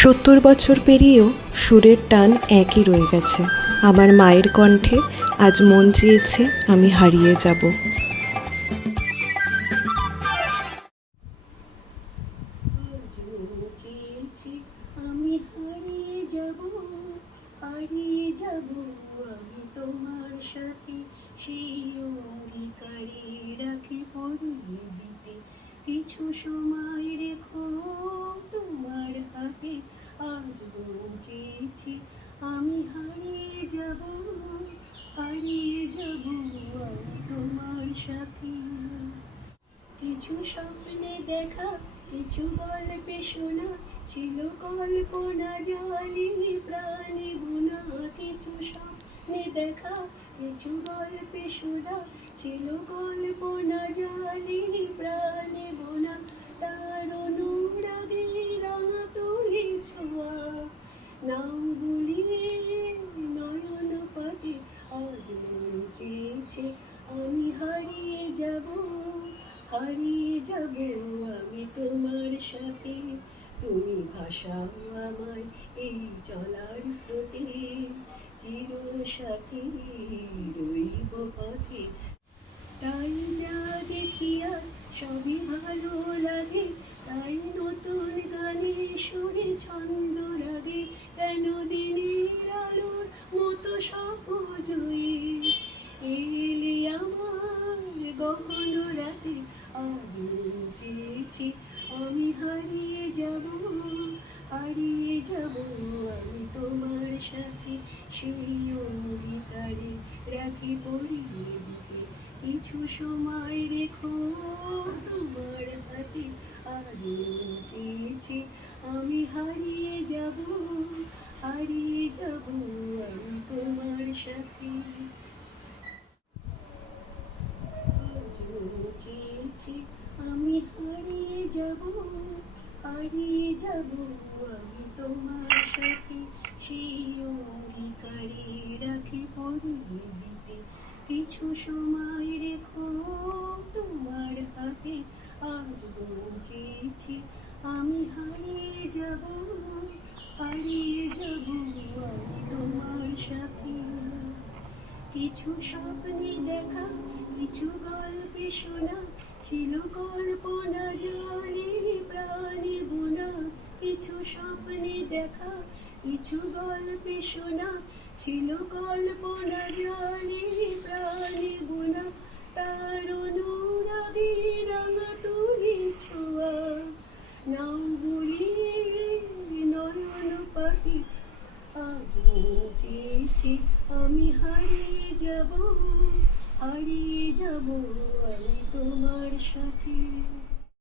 70 বছর পেরিয়েও সুরের টান একই রয়ে গেছে। আমার মায়ের কণ্ঠে আজ মন চেয়েছে আমি হারিয়ে যাব। আমি হারিয়ে যাব, হারিয়ে যাব আমি তোমার সাথে, সেই অঙ্গীকারে রাখি পরিয়ে দিতে। কিছু সময় রেখো তোমার হাতে, আজ চেয়েছি আমি হারিয়ে যাব, হারিয়ে যাব আমি তোমার সাথে। কিছু স্বপ্নে দেখা, কিছু গল্পে শোনা, ছিল কল্পনা জালি প্রাণে বোনা। কিছু স্বপ্নে দেখা, কিছু গল্পে শোনা, ছিল কল্পনা জালি প্রাণে বোনা। তার অনুরাগে রাঙা তুলি ছোঁয়া, নাও বলিয়ে নয়ন পাতে। আজ মন চেয়েছে আমি হারিয়ে যাব, হারিয়ে যাব আমি তোমার সাথে। তুমি ভাষাও আমার এই চলার স্রোতে, চির সাথী রইব পথে। তাই যা দেখি আর সবই ভালো লাগে, তাই নতুন গানে সুরে ছন্দ লাগে। কেন দিনের আলোর মতো সহজ হয়ে এলে আমার গহন রাতে। আজ চেয়েছি আমি হারিয়ে যাব, হারিয়ে যাব আমি তোমার সাথে, সেই অঙ্গীকারে রাখি পরিয়ে দিতে। কিছু সময় রেখো তোমার হাতে, আজ চেয়েছি আমি হারিয়ে যাব, হারিয়ে যাব আমি তোমার সাথে। চেয়েছি আমি হারিয়ে যাব, হারিয়ে যাব আমি তোমার সাথে, সেই অঙ্গীকারে রাখি পরিয়ে দিতে। কিছু সময় রেখো তোমার হাতে, আজ চেয়েছি আমি হারিয়ে যাব, হারিয়ে যাব আমি তোমার সাথে। কিছু স্বপ্নে দেখা, কিছু গল্পে শোনা, ছিল কল্পনা জালি প্রাণে বোনা। কিছু স্বপ্নে দেখা, কিছু গল্পে শোনা, ছিল কল্পনা জালি প্রাণে বোনা। তার অনুরাগে রাঙা তুলি ছোঁয়া, নাও বলিয়ে নয়ন পাখি। আজ চেয়েছি আমি হারিয়ে যাব, হারিয়ে যাব আমি তোমার সাথে।